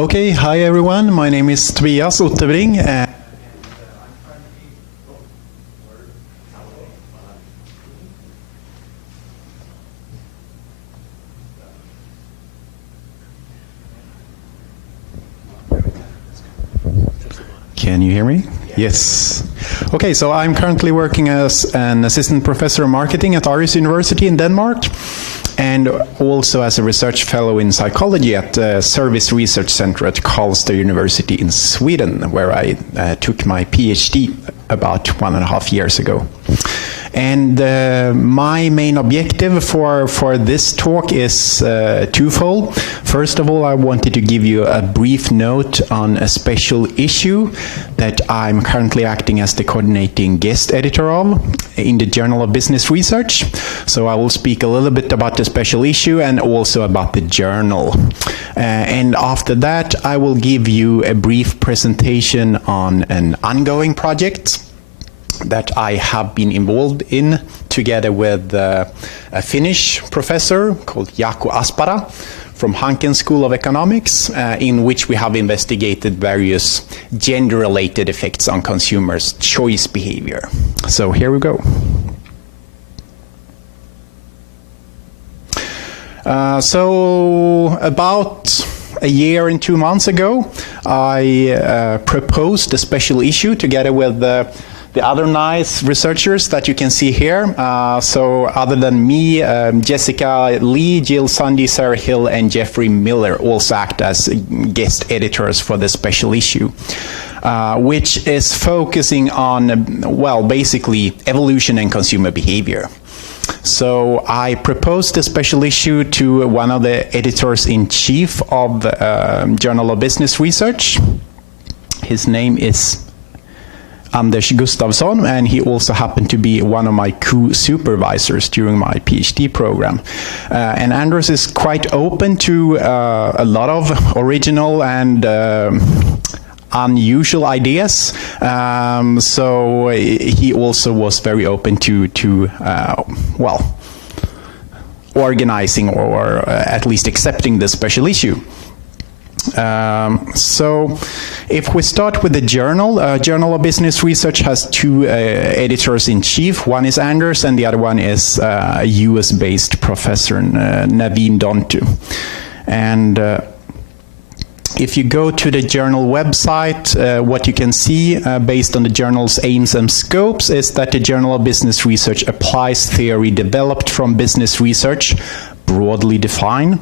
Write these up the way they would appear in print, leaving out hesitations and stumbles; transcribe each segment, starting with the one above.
Okay, hi everyone. My name is Tobias Otterbring. Can you hear me? Yes. Okay, so I'm currently working as an assistant professor of marketing at Aarhus University in Denmark, and also as a research fellow in psychology at the Service Research Center at Karlstad University in Sweden, where I took my PhD about 1.5 years ago. And my main objective for this talk is twofold. First of all, I wanted to give you a brief note on a special issue that I'm currently acting as the coordinating guest editor of in the Journal of Business Research. So I will speak a little bit about the special issue and also about the journal. And after that, I will give you a brief presentation on an ongoing project that I have been involved in together with a Finnish professor called Jaakko Aspara from Hanken School of Economics, in which we have investigated various gender-related effects on consumers' choice behavior. So here we go. So about a year and 2 months ago, I proposed a special issue together with the other nice researchers that you can see here. So other than me, Jessica Lee, Jill Sundy, Sarah Hill, and Jeffrey Miller also act as guest editors for the special issue, which is focusing on, well, basically evolution and consumer behavior. So I proposed a special issue to one of the editors-in-chief of Journal of Business Research. His name is Anders Gustafsson, and he also happened to be one of my co-supervisors during my PhD program. And Anders is quite open to a lot of original and unusual ideas. So he also was very open to well, organizing or at least accepting this special issue. So if we start with the journal, Journal of Business Research has two editors-in-chief. One is Anders and the other one is a US-based professor, Naveen Dontu. And if you go to the journal website, what you can see based on the journal's aims and scopes is that the Journal of Business Research applies theory developed from business research, broadly defined,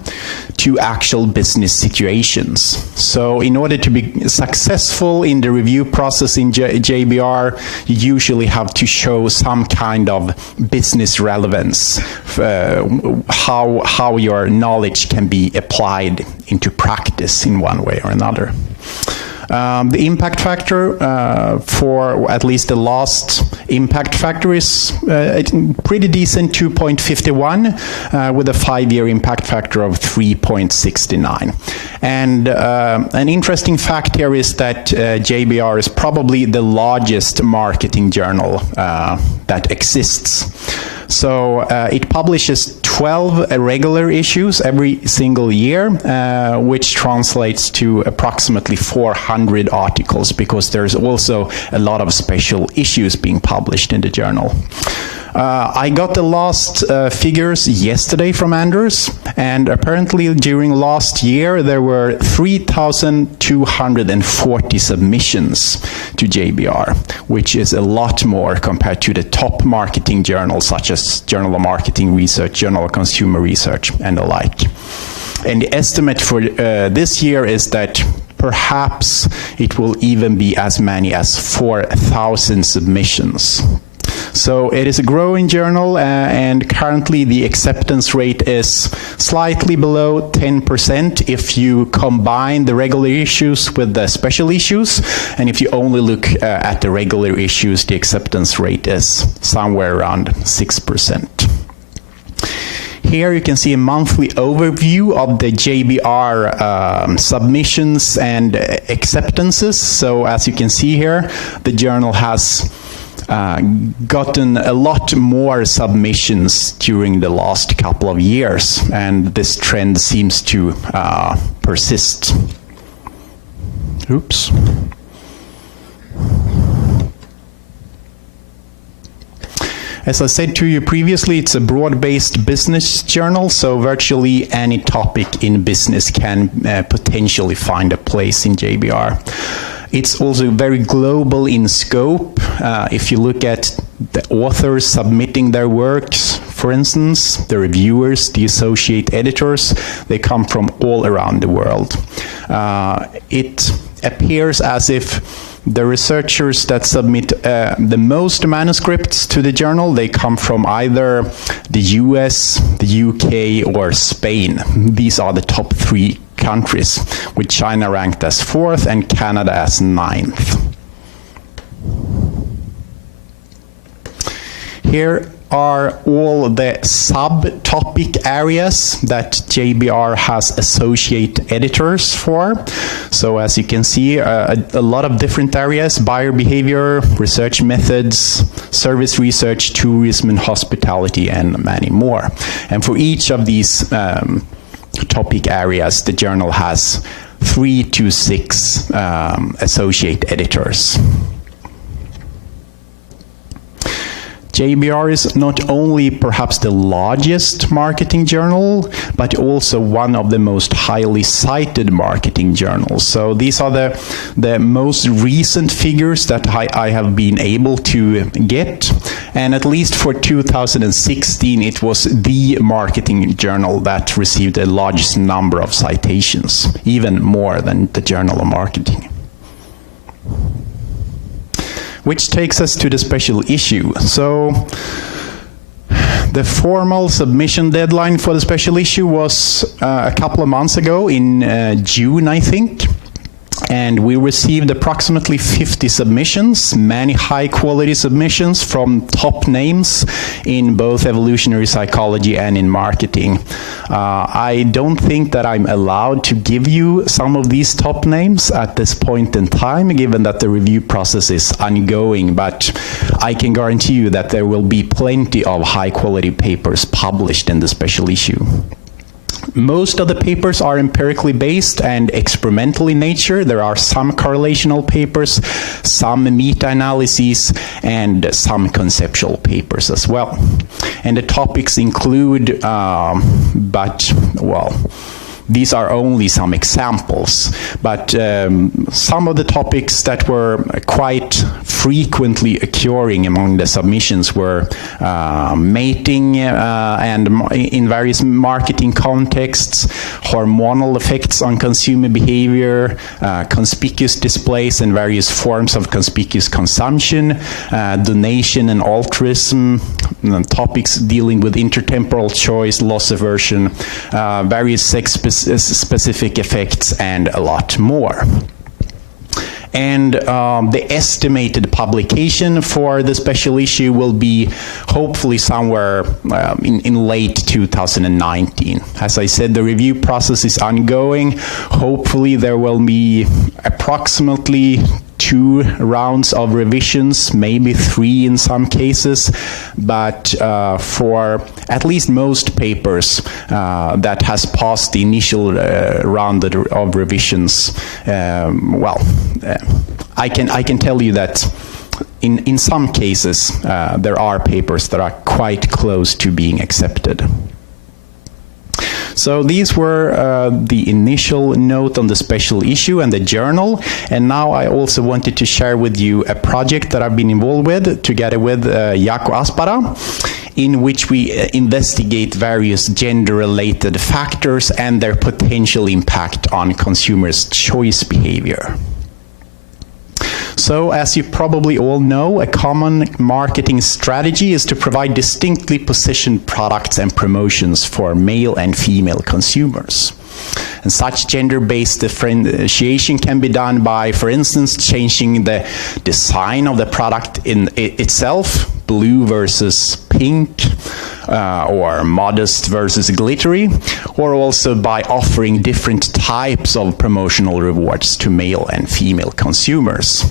to actual business situations. So in order to be successful in the review process in JBR, you usually have to show some kind of business relevance, how your knowledge can be applied into practice in one way or another. The impact factor for at least the last impact factor is pretty decent, 2.51, with a 5-year impact factor of 3.69. And an interesting fact here is that JBR is probably the largest marketing journal that exists. So it publishes 12 regular issues every single year, which translates to approximately 400 articles, because there's also a lot of special issues being published in the journal. I got the last figures yesterday from Anders, and apparently during last year there were 3,240 submissions to JBR, which is a lot more compared to the top marketing journals such as Journal of Marketing Research, Journal of Consumer Research, and the like. And the estimate for this year is that perhaps it will even be as many as 4,000 submissions. So it is a growing journal, and currently the acceptance rate is slightly below 10% if you combine the regular issues with the special issues. And if you only look at the regular issues, the acceptance rate is somewhere around 6%. Here you can see a monthly overview of the JBR submissions and acceptances. So as you can see here, the journal has gotten a lot more submissions during the last couple of years, and this trend seems to persist. Oops. As I said to you previously, it's a broad-based business journal, so virtually any topic in business can potentially find a place in JBR. It's also very global in scope. If you look at the authors submitting their works, for instance, the reviewers, the associate editors, they come from all around the world. It appears as if the researchers that submit the most manuscripts to the journal, they come from either the US, the UK, or Spain. These are the top 3 countries, with China ranked as 4th and Canada as 9th. Here are all the subtopic areas that JBR has associate editors for. So as you can see, a lot of different areas: buyer behavior, research methods, service research, tourism and hospitality, and many more. And for each of these topic areas, the journal has 3 to 6 associate editors. JBR is not only perhaps the largest marketing journal, but also one of the most highly cited marketing journals. So these are the most recent figures that I have been able to get. And at least for 2016, it was the marketing journal that received the largest number of citations, even more than the Journal of Marketing. Which takes us to the special issue. So the formal submission deadline for the special issue was a couple of months ago in June, I think. And we received approximately 50 submissions, many high-quality submissions from top names in both evolutionary psychology and in marketing. I don't think that I'm allowed to give you some of these top names at this point in time, given that the review process is ongoing, but I can guarantee you that there will be plenty of high-quality papers published in the special issue. Most of the papers are empirically based and experimental in nature. There are some correlational papers, some meta-analyses, and some conceptual papers as well. And the topics include, these are only some examples, but some of the topics that were quite frequently occurring among the submissions were mating and in various marketing contexts, hormonal effects on consumer behavior, conspicuous displays and various forms of conspicuous consumption, donation and altruism, topics dealing with intertemporal choice, loss aversion, various sex-specific effects, and a lot more. And the estimated publication for the special issue will be hopefully somewhere in late 2019. As I said, the review process is ongoing. Hopefully there will be approximately 2 rounds of revisions, maybe 3 in some cases, but for at least most papers that has passed the initial round of revisions, I can tell you that in some cases there are papers that are quite close to being accepted. So these were the initial note on the special issue and the journal, and now I also wanted to share with you a project that I've been involved with together with Jaakko Aspara, in which we investigate various gender-related factors and their potential impact on consumers' choice behavior. So, as you probably all know, a common marketing strategy is to provide distinctly positioned products and promotions for male and female consumers. And such gender-based differentiation can be done by, for instance, changing the design of the product in itself, blue versus pink, or modest versus glittery, or also by offering different types of promotional rewards to male and female consumers,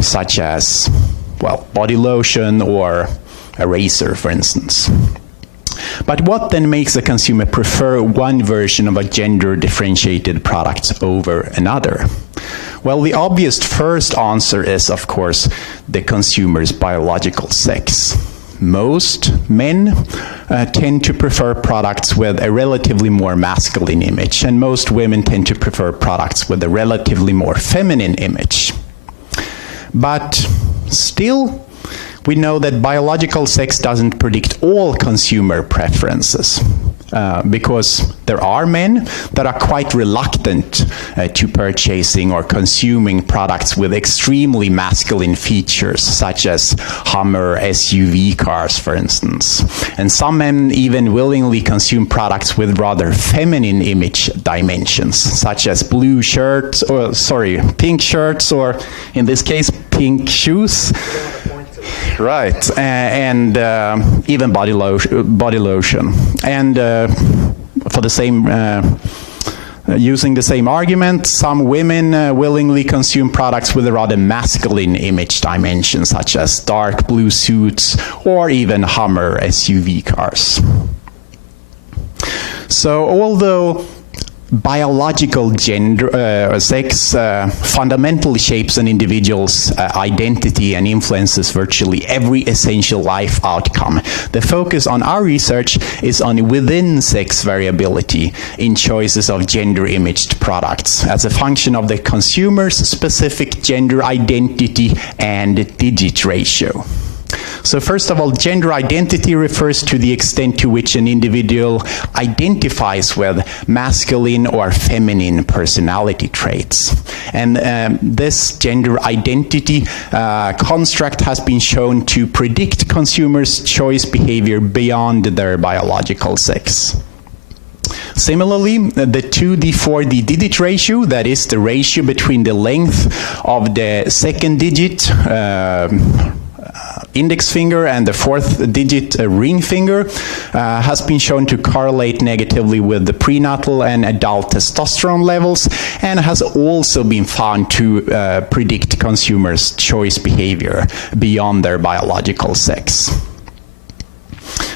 such as, body lotion or a razor, for instance. But what then makes a consumer prefer one version of a gender-differentiated product over another? Well, the obvious first answer is, of course, the consumer's biological sex. Most men tend to prefer products with a relatively more masculine image, and most women tend to prefer products with a relatively more feminine image. But still, we know that biological sex doesn't predict all consumer preferences. Because there are men that are quite reluctant to purchasing or consuming products with extremely masculine features, such as Hummer SUV cars, for instance. And some men even willingly consume products with rather feminine image dimensions, such as pink shirts, or in this case, pink shoes. Right, and even body lotion. And for the same, using the same argument, some women willingly consume products with a rather masculine image dimension, such as dark blue suits or even Hummer SUV cars. So although biological gender sex fundamentally shapes an individual's identity and influences virtually every essential life outcome, the focus on our research is on within-sex variability in choices of gender-imaged products as a function of the consumer's specific gender identity and digit ratio. So first of all, gender identity refers to the extent to which an individual identifies with masculine or feminine personality traits. And this gender identity construct has been shown to predict consumers' choice behavior beyond their biological sex. Similarly, the 2D4D digit ratio, that is the ratio between the length of the second digit index finger and the fourth digit ring finger, has been shown to correlate negatively with the prenatal and adult testosterone levels, and has also been found to predict consumers' choice behavior beyond their biological sex.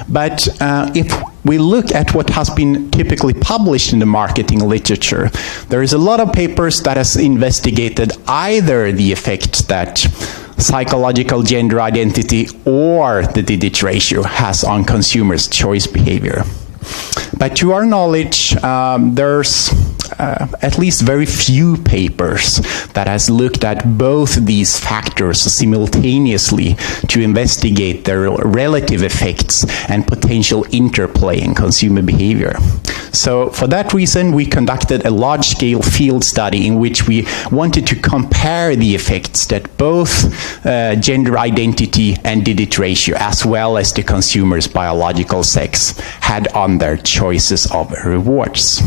But if we look at what has been typically published in the marketing literature, there is a lot of papers that has investigated either the effect that psychological gender identity or the digit ratio has on consumers' choice behavior. But to our knowledge, there's at least very few papers that has looked at both these factors simultaneously to investigate their relative effects and potential interplay in consumer behavior. So for that reason, we conducted a large-scale field study in which we wanted to compare the effects that both gender identity and digit ratio, as well as the consumer's biological sex, had on their choices of rewards.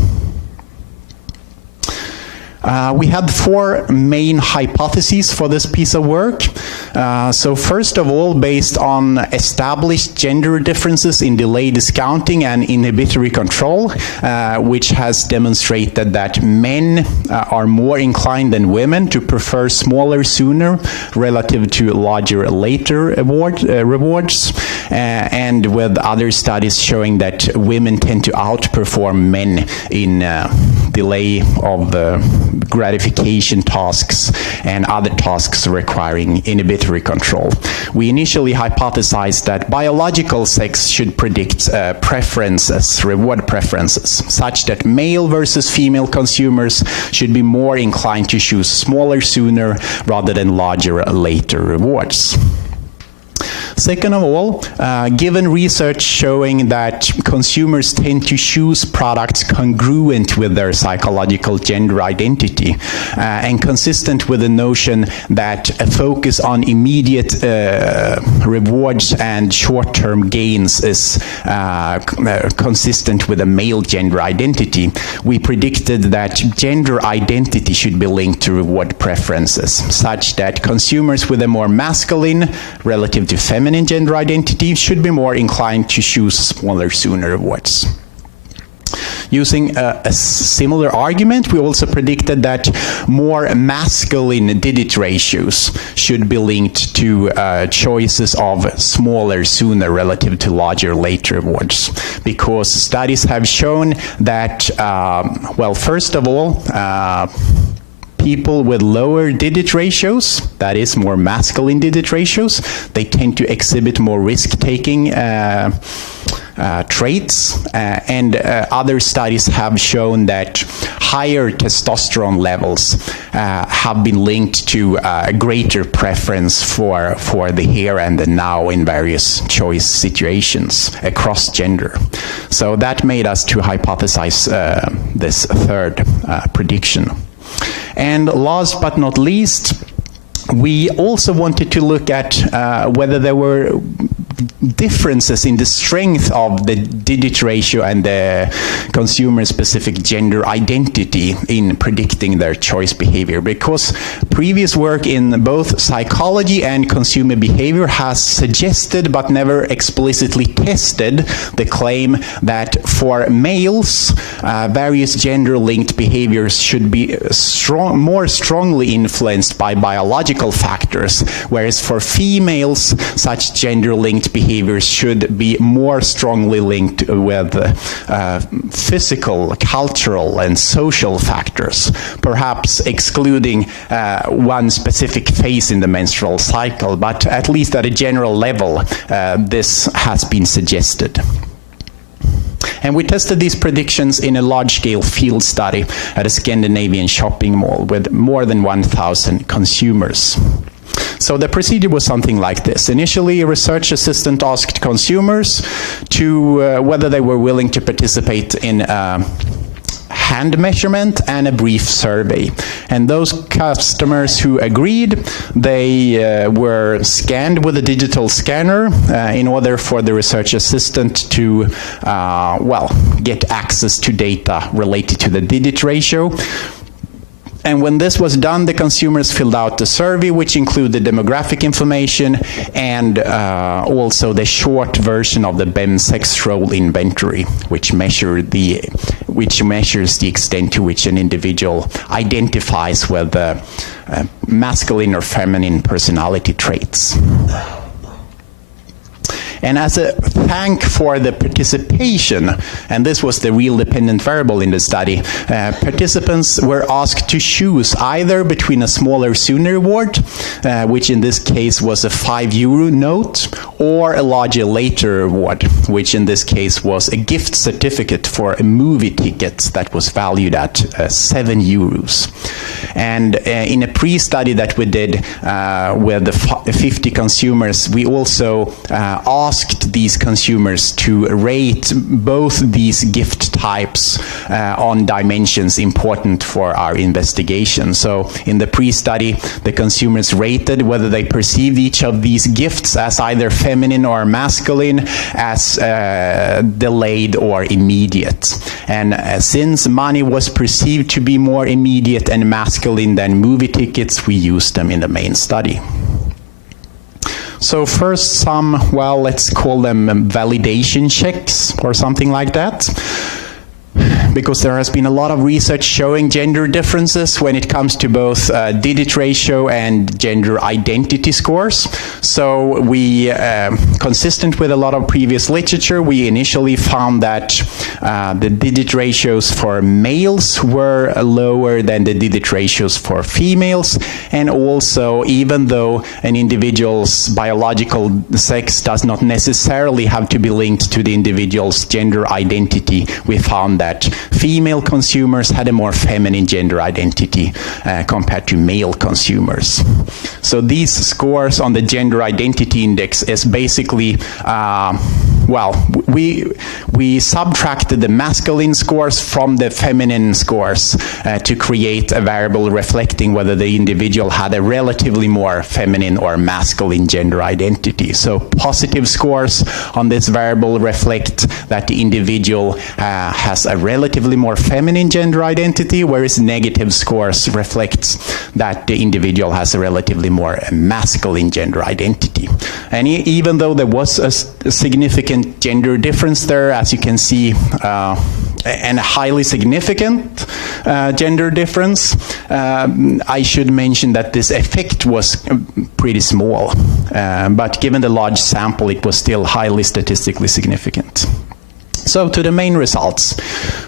We had four main hypotheses for this piece of work. So first of all, based on established gender differences in delay discounting and inhibitory control, which has demonstrated that men are more inclined than women to prefer smaller sooner relative to larger later rewards, and with other studies showing that women tend to outperform men in delay of gratification tasks and other tasks requiring inhibitory control. We initially hypothesized that biological sex should predict preferences, reward preferences, such that male versus female consumers should be more inclined to choose smaller sooner rather than larger later rewards. Second of all, given research showing that consumers tend to choose products congruent with their psychological gender identity and consistent with the notion that a focus on immediate rewards and short-term gains is consistent with a male gender identity, we predicted that gender identity should be linked to reward preferences, such that consumers with a more masculine relative to feminine gender identity should be more inclined to choose smaller sooner rewards. Using a similar argument, we also predicted that more masculine digit ratios should be linked to choices of smaller sooner relative to larger later rewards, because studies have shown that, well, first of all, people with lower digit ratios, that is more masculine digit ratios, they tend to exhibit more risk-taking traits, and other studies have shown that higher testosterone levels have been linked to greater preference for the here and the now in various choice situations across gender. So that made us to hypothesize this third prediction. And last but not least, we also wanted to look at whether there were differences in the strength of the digit ratio and the consumer-specific gender identity in predicting their choice behavior, because previous work in both psychology and consumer behavior has suggested but never explicitly tested the claim that for males, various gender-linked behaviors should be more strongly influenced by biological factors, whereas for females, such gender-linked behaviors should be more strongly linked with physical, cultural, and social factors, perhaps excluding one specific phase in the menstrual cycle, but at least at a general level, this has been suggested. And we tested these predictions in a large-scale field study at a Scandinavian shopping mall with more than 1,000 consumers. So the procedure was something like this. Initially, a research assistant asked consumers to whether they were willing to participate in hand measurement and a brief survey. And those customers who agreed, they were scanned with a digital scanner in order for the research assistant to, get access to data related to the digit ratio. And when this was done, the consumers filled out the survey, which included demographic information and also the short version of the BEM sex role inventory, which measures the extent to which an individual identifies with masculine or feminine personality traits. And as a thank for the participation, and this was the real dependent variable in the study, participants were asked to choose either between a smaller sooner reward, which in this case was a €5 note, or a larger later reward, which in this case was a gift certificate for a movie ticket that was valued at €7. And in a pre-study that we did with the 50 consumers, we also asked these consumers to rate both these gift types on dimensions important for our investigation. So in the pre-study, the consumers rated whether they perceived each of these gifts as either feminine or masculine, as delayed or immediate. And since money was perceived to be more immediate and masculine than movie tickets, we used them in the main study. So first some, well, let's call them validation checks or something like that, because there has been a lot of research showing gender differences when it comes to both digit ratio and gender identity scores. So we, consistent with a lot of previous literature, we initially found that the digit ratios for males were lower than the digit ratios for females, and also even though an individual's biological sex does not necessarily have to be linked to the individual's gender identity, we found that female consumers had a more feminine gender identity compared to male consumers. So these scores on the gender identity index is basically, we subtracted the masculine scores from the feminine scores to create a variable reflecting whether the individual had a relatively more feminine or masculine gender identity. So positive scores on this variable reflect that the individual has a relatively more feminine gender identity, whereas negative scores reflect that the individual has a relatively more masculine gender identity. And even though there was a significant gender difference there, as you can see, and a highly significant gender difference, I should mention that this effect was pretty small, but given the large sample, it was still highly statistically significant. So to the main results.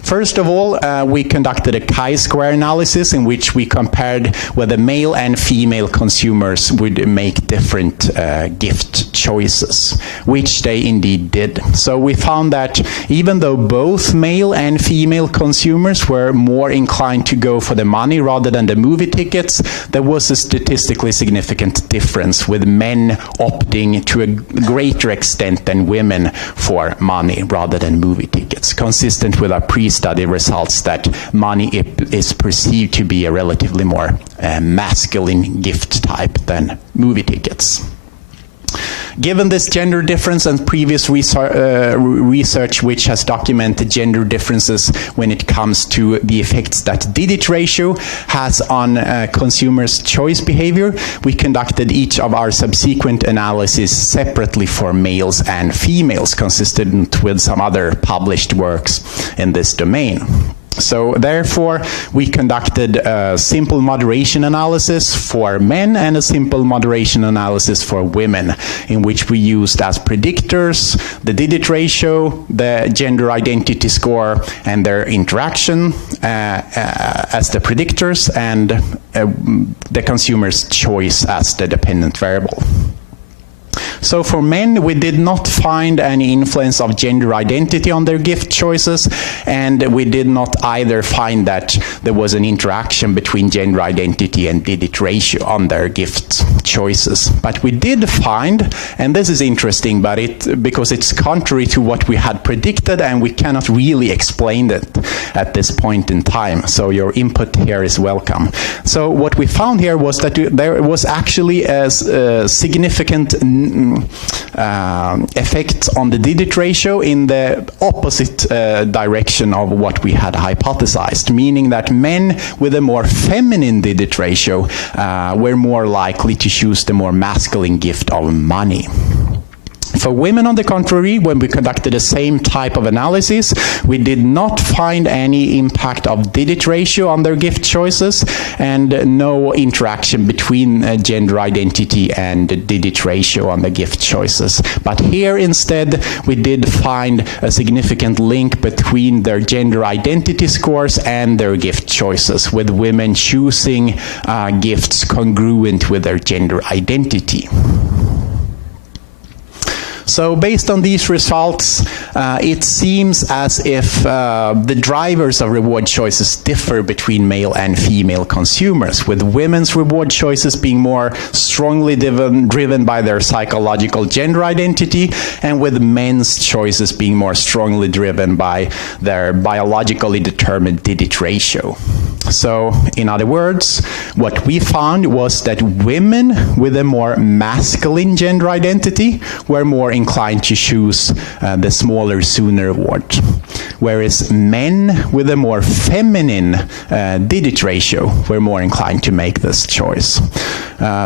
First of all, we conducted a chi-square analysis in which we compared whether male and female consumers would make different gift choices, which they indeed did. So we found that even though both male and female consumers were more inclined to go for the money rather than the movie tickets, there was a statistically significant difference, with men opting to a greater extent than women for money rather than movie tickets, consistent with our pre-study results that money is perceived to be a relatively more masculine gift type than movie tickets. Given this gender difference and previous research which has documented gender differences when it comes to the effects that digit ratio has on consumers' choice behavior, we conducted each of our subsequent analyses separately for males and females, consistent with some other published works in this domain. So therefore, we conducted a simple moderation analysis for men and a simple moderation analysis for women, in which we used as predictors the digit ratio, the gender identity score, and their interaction as the predictors, and the consumer's choice as the dependent variable. So for men, we did not find any influence of gender identity on their gift choices, and we did not either find that there was an interaction between gender identity and digit ratio on their gift choices. But we did find, and this is interesting, because it's contrary to what we had predicted, and we cannot really explain it at this point in time. So your input here is welcome. So what we found here was that there was actually a significant effect on the digit ratio in the opposite direction of what we had hypothesized, meaning that men with a more feminine digit ratio were more likely to choose the more masculine gift of money. For women, on the contrary, when we conducted the same type of analysis, we did not find any impact of digit ratio on their gift choices, and no interaction between gender identity and digit ratio on the gift choices. But here instead, we did find a significant link between their gender identity scores and their gift choices, with women choosing gifts congruent with their gender identity. So based on these results, it seems as if the drivers of reward choices differ between male and female consumers, with women's reward choices being more strongly driven by their psychological gender identity, and with men's choices being more strongly driven by their biologically determined digit ratio. So, in other words, what we found was that women with a more masculine gender identity were more inclined to choose the smaller, sooner reward, whereas men with a more feminine digit ratio were more inclined to make this choice.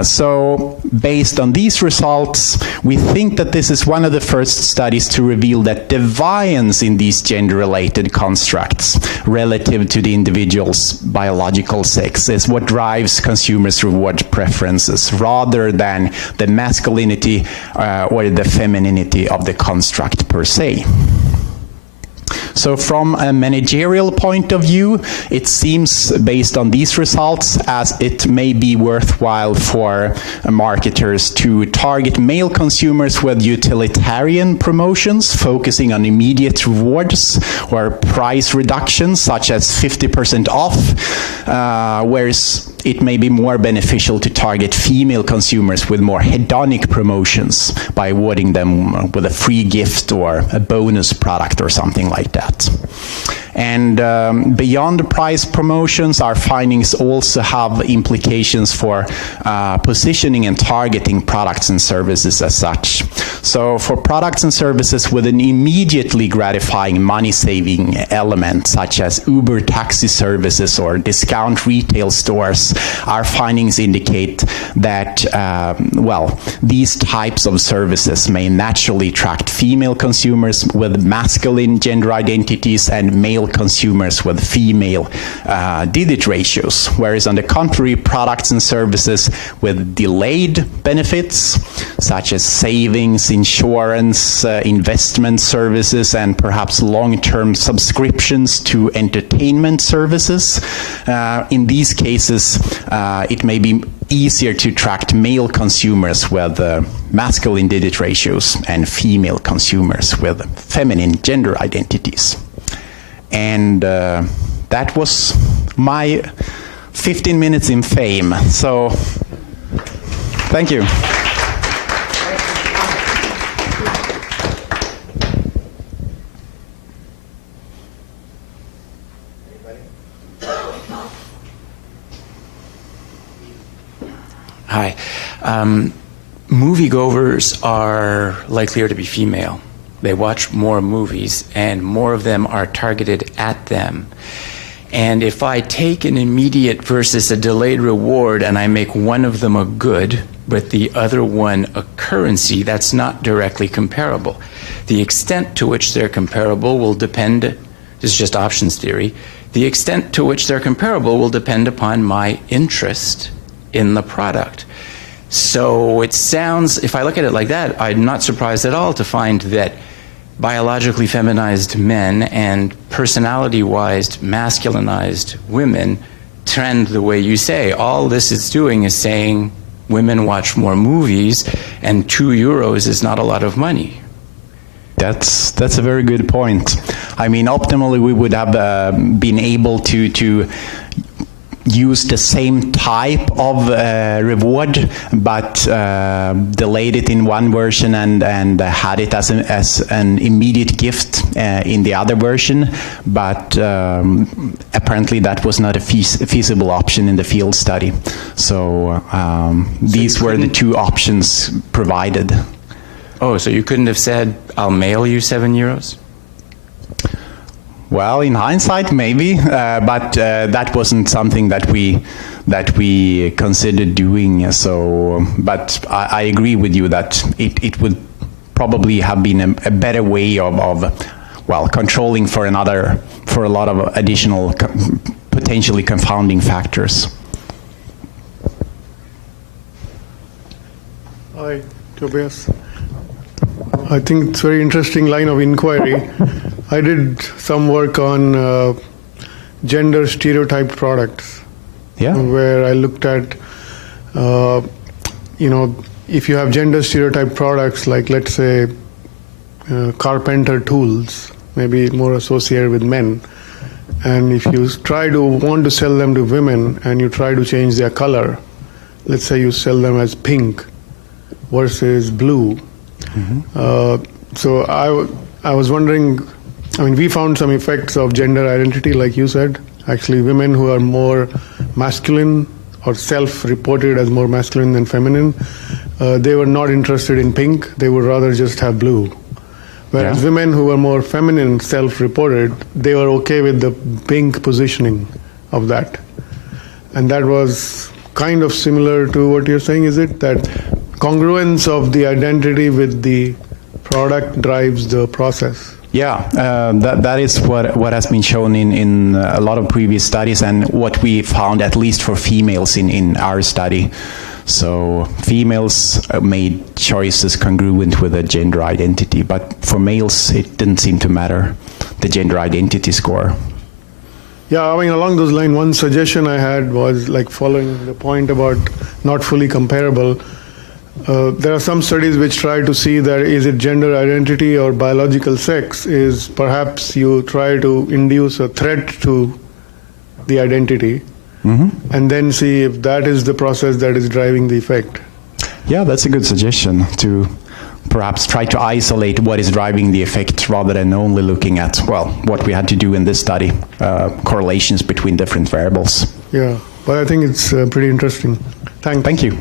So, based on these results, we think that this is one of the first studies to reveal that deviance in these gender-related constructs relative to the individual's biological sex is what drives consumers' reward preferences, rather than the masculinity or the femininity of the construct per se. So from a managerial point of view, it seems, based on these results, as it may be worthwhile for marketers to target male consumers with utilitarian promotions, focusing on immediate rewards or price reductions, such as 50% off, whereas it may be more beneficial to target female consumers with more hedonic promotions by awarding them with a free gift or a bonus product or something like that. And beyond price promotions, our findings also have implications for positioning and targeting products and services as such. So for products and services with an immediately gratifying money-saving element, such as Uber taxi services or discount retail stores, our findings indicate that, these types of services may naturally attract female consumers with masculine gender identities and male male consumers with female digit ratios, whereas on the contrary, products and services with delayed benefits, such as savings, insurance, investment services, and perhaps long-term subscriptions to entertainment services, in these cases, it may be easier to attract male consumers with masculine digit ratios and female consumers with feminine gender identities. And that was my 15 minutes in fame. So, thank you. Hi. Moviegoers are likelier to be female. They watch more movies, and more of them are targeted at them. And if I take an immediate versus a delayed reward and I make one of them a good, but the other one a currency, that's not directly comparable. The extent to which they're comparable will depend, this is just options theory, the extent to which they're comparable will depend upon my interest in the product. So it sounds, if I look at it like that, I'm not surprised at all to find that biologically feminized men and personality-wise masculinized women trend the way you say. All this is doing is saying women watch more movies, and €2 is not a lot of money. That's a very good point. I mean, optimally, we would have been able to use the same type of reward, but delayed it in one version and had it as an immediate gift in the other version. But apparently that was not a feasible option in the field study. So these were the two options provided. Oh, so you couldn't have said, I'll mail you €7? Well, in hindsight, maybe, but that wasn't something that we considered doing. So, but I agree with you that it would probably have been a better way of controlling for a lot of additional potentially confounding factors. Hi, Tobias. I think it's a very interesting line of inquiry. I did some work on gender stereotyped products, where I looked at, if you have gender stereotyped products, like let's say carpenter tools, maybe more associated with men, and if you want to sell them to women and you try to change their color, let's say you sell them as pink versus blue. Mm-hmm. So I was wondering, I mean, we found some effects of gender identity, like you said. Actually, women who are more masculine or self-reported as more masculine than feminine, they were not interested in pink. They would rather just have blue. Whereas women who were more feminine, self-reported, they were okay with the pink positioning of that. And that was kind of similar to what you're saying, is it? That congruence of the identity with the product drives the process. Yeah, that is what has been shown in a lot of previous studies, and what we found, at least for females in our study. So females made choices congruent with a gender identity, but for males it didn't seem to matter, the gender identity score. Yeah, I mean, along those lines, one suggestion I had was, like, following the point about not fully comparable. There are some studies which try to see that is it gender identity or biological sex, is perhaps you try to induce a threat to the identity, and then see if that is the process that is driving the effect. Yeah, that's a good suggestion, to perhaps try to isolate what is driving the effect rather than only looking at, what we had to do in this study, correlations between different variables. Yeah, but I think it's pretty interesting. Thanks. Thank you.